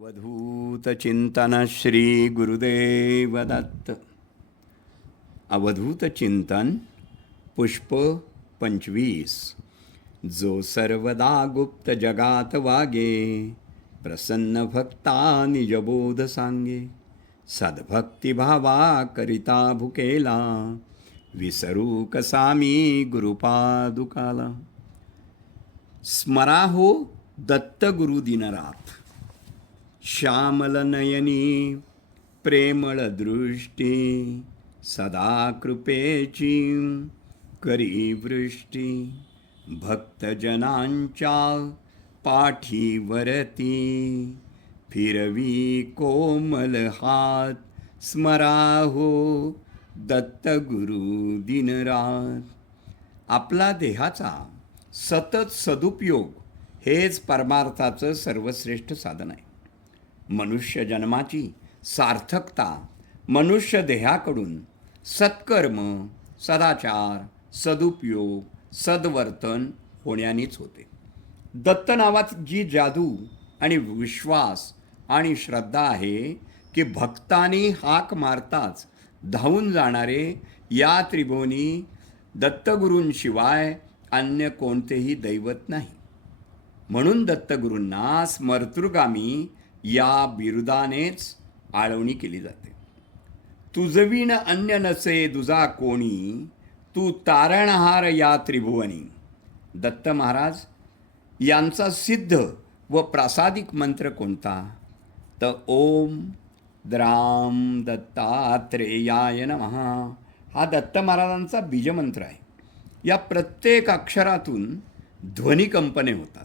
अवधूत चिंतन श्री गुरुदेव दत्त. अवधूत चिंतन पुष्प 25. जो सर्वदा गुप्त जगात वागे, प्रसन्न भक्ता निजबोध सांगे. सद्भक्तिभावा करिता भुकेला, विसरू कसामी गुरुपादुकाला. स्मराहो दत्त गुरु दिनरात, श्यामल नयनी प्रेमळ दृष्टी. सदा कृपेची करी वृष्टी, भक्तजनांच्या पाठीवरती. फिरवी कोमल हात, स्मराहो दत्त गुरु दिनरात. आपला देहाचा सतत सदुपयोग हेच परमार्थाचं सर्वश्रेष्ठ साधन आहे. मनुष्य जन्माची सार्थकता मनुष्य देहाकडून सत्कर्म, सदाचार, सदुपयोग, सद्वर्तन होण्यानेच होते. दत्त नावात जी जादू आणि विश्वास आणि श्रद्धा आहे की भक्तांनी हाक मारताच धावून जाणारे या त्रिभुवनी दत्तगुरूंशिवाय अन्य कोणतेही दैवत नाही. म्हणून दत्तगुरूंना स्मर्तृगामी या बिरुदानेच आळवणी केली जाते. तुझविण अन्य नसे दुजा कोणी, तू तारणहार या त्रिभुवनी. दत्त महाराज यांचा सिद्ध व प्रासादिक मंत्र कोणता? तर ओम द्राम दत्तात्रेयाय नमः हा दत्त महाराजांचा बीजमंत्र आहे. या प्रत्येक अक्षरातून ध्वनिकंपने होतात.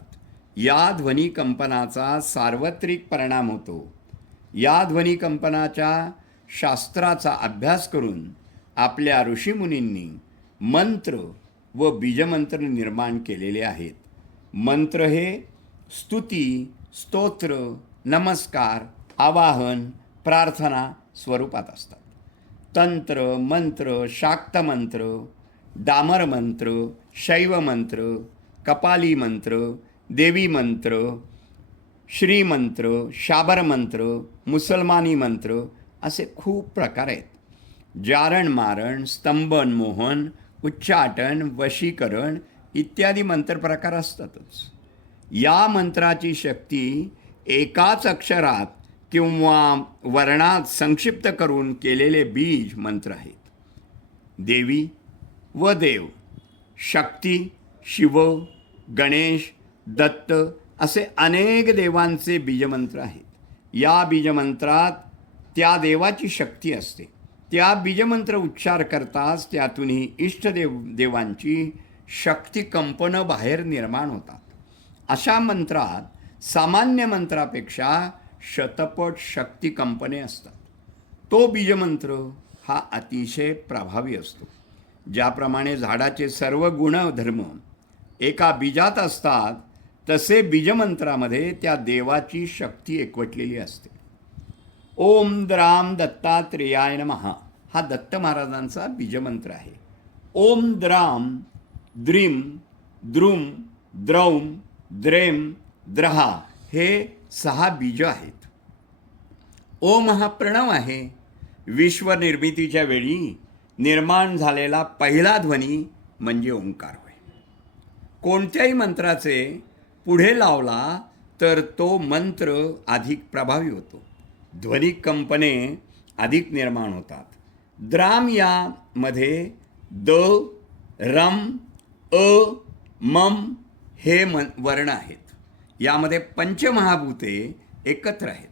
या ध्वनिकंपनाचा सार्वत्रिक परिणाम होतो. या ध्वनिकंपनाच्या शास्त्राचा अभ्यास करून आपल्या ऋषीमुनींनी मंत्र व बीजमंत्र निर्माण केलेले आहेत. मंत्र हे स्तुती, स्तोत्र, नमस्कार, आवाहन, प्रार्थना स्वरूपात असतात. तंत्र, मंत्र, शाक्त मंत्र, डामर मंत्र, शैव मंत्र, कपाली मंत्र, देवी मंत्र, श्रीमंत्र, शाबर मंत्र, मुसलमानी मंत्र असे खूप प्रकार आहेत. जारण मारण, स्तंभन मोहन, उच्चाटन, वशीकरण इत्यादी मंत्र प्रकार असतातच. या मंत्राची शक्ती एकाच अक्षरात किंवा वर्णात संक्षिप्त करून केलेले बीज मंत्र आहेत. देवी व देव, शक्ती, शिव, गणेश, दत्त असे अनेक देवांचे बीजमंत्र आहेत. या बीजमंत्रात त्या देवाची शक्ती असते. त्या बीजमंत्र उच्चार करताच त्यातूनही देवांची शक्ती कंपनं बाहेर निर्माण होतात. अशा मंत्रात सामान्य मंत्रापेक्षा शतपट शक्ती कंपने असतात. तो बीजमंत्र हा अतिशय प्रभावी असतो. ज्याप्रमाणे झाडाचे सर्व गुणधर्म एका बीजात असतात, तसे बीजमंत्रामध्ये त्या देवाची शक्ती एकवटलेली असते. ओम द्राम दत्तात्रेयाय नमः हा दत्त महाराजांचा बीजमंत्र आहे. ओम द्राम, द्रीम, द्रुम, द्रौम, द्रेम, द्रहा हे 6 बीज आहेत. ओम हा प्रणव आहे. विश्वनिर्मितीच्या वेळी निर्माण झालेला पहिला ध्वनी म्हणजे ओंकार होय. कोणत्याही मंत्राचे पुढे लावला तर तो मंत्र अधिक प्रभावी होतो. ध्वनी कंपने अधिक निर्माण होतात. द्राम यामध्ये द, रम, अ, मम हे वर्ण आहेत. यामध्ये पंचमहाभूते एकत्र आहेत.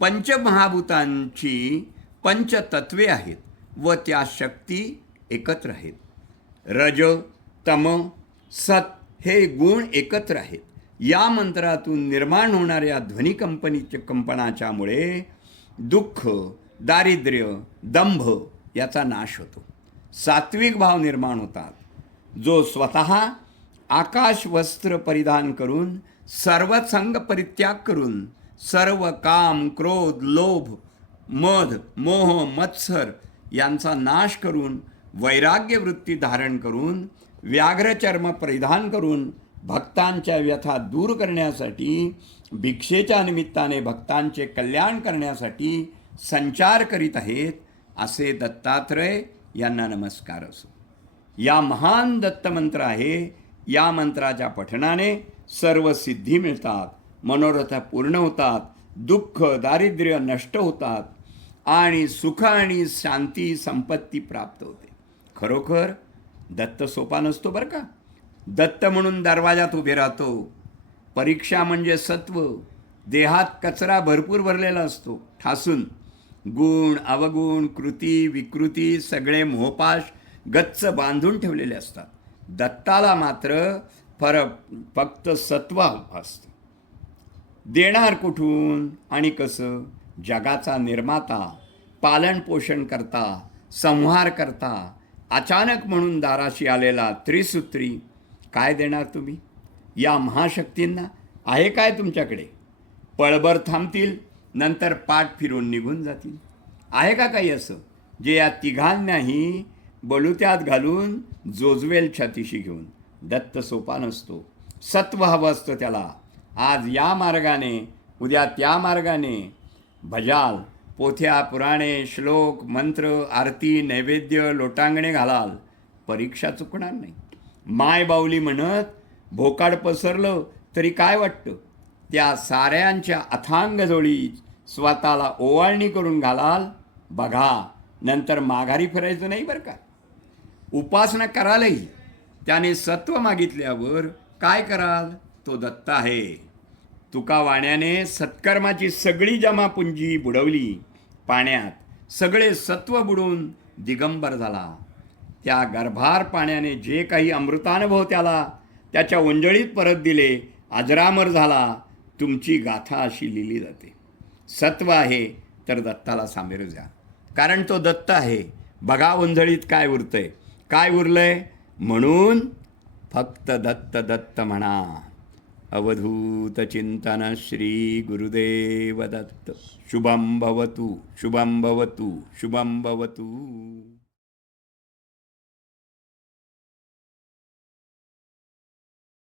पंचमहाभूतांची पंचतत्वे आहेत व त्या शक्ती एकत्र आहेत. रज, तम, सत हे गुण एकत्र आहेत. या मंत्रातून निर्माण होणाऱ्या कंपनाच्यामुळे दुःख, दारिद्र्य, दंभ याचा नाश होतो. सात्विक भाव निर्माण होतात. जो स्वतः आकाश वस्त्र परिधान करून सर्व संग परित्याग करून सर्व काम, क्रोध, लोभ, मद, मोह, मत्सर यांचा नाश करून वैराग्य वृत्ती धारण करून व्याघ्रचर्म परिधान करून भक्तांच्या व्यथा दूर करण्यासाठी, भिक्षेच्या निमित्ताने भक्तांचे कल्याण करण्यासाठी संचार करीत आहेत, असे दत्तात्रय यांना नमस्कार असो. या महान दत्तमंत्र आहे. या मंत्राच्या पठणाने सर्व सिद्धी मिळतात, मनोरथ पूर्ण होतात, दुःख दारिद्र्य नष्ट होतात आणि सुख आणि शांती संपत्ती प्राप्त होते. खरोखर दत्त सोपा नसतो बरं का. दत्त म्हणून दरवाजात उभे राहतो. परीक्षा म्हणजे सत्व. देहात कचरा भरपूर भरलेला असतो ठासून. गुण अवगुण कृती विकृती सगळे मोहपाश गच्च बांधून ठेवलेले असतात. दत्ताला मात्र फक्त सत्व असतं. देणार कुठून आणि कसं? जगाचा निर्माता, पालनपोषण करता, संहार करता, अचानक म्हणून दाराशी आलेला त्रिसूत्री. काय देणार तुम्ही या महाशक्तींना? आहे काय तुमच्याकडे? पळभर थांबतील, नंतर पाठ फिरून निघून जातील. आहे का काही असं जे या तिघांनाही बलुत्यात घालून जोजवेल छातीशी घेऊन? दत्त सोपा नसतो. सत्व हवं असतं त्याला. आज या मार्गाने, उद्या त्या मार्गाने भजाल, पोथ्या पुराणे श्लोक मंत्र आरती नैवेद्य लोटांगणे घालाल, परीक्षा चुकणार नाही. माय बाऊली म्हणत भोकाड पसरलं तरी काय वाटतं? त्या साऱ्यांच्या अथांग जोळी स्वतःला ओवाळणी करून घालाल, बघा नंतर माघारी फिरायचं नाही बरं का. उपासना करालही त्याने सत्व मागितल्यावर काय कराल? तो दत्त आहे. तुका वाण्याने सत्कर्माची सगळी जमापुंजी बुडवली पाण्यात. सगळे सत्व बुडून दिगंबर झाला. त्या गर्भार पाण्याने जे काही अमृतानुभव त्याच्या ओंजळीत परत दिले, अजरामर झाला. तुमची गाथा अशी लिहिली जाते. सत्व आहे तर दत्ताला सामोरे जा, कारण तो दत्त आहे. बघा ओंजळीत काय उरतंय, काय उरलंय. म्हणून फक्त दत्त दत्त म्हणा. अवधूत चिंतन श्री गुरुदेव दत्त. शुभं भवतु शुभं भवतु शुभं भवतु.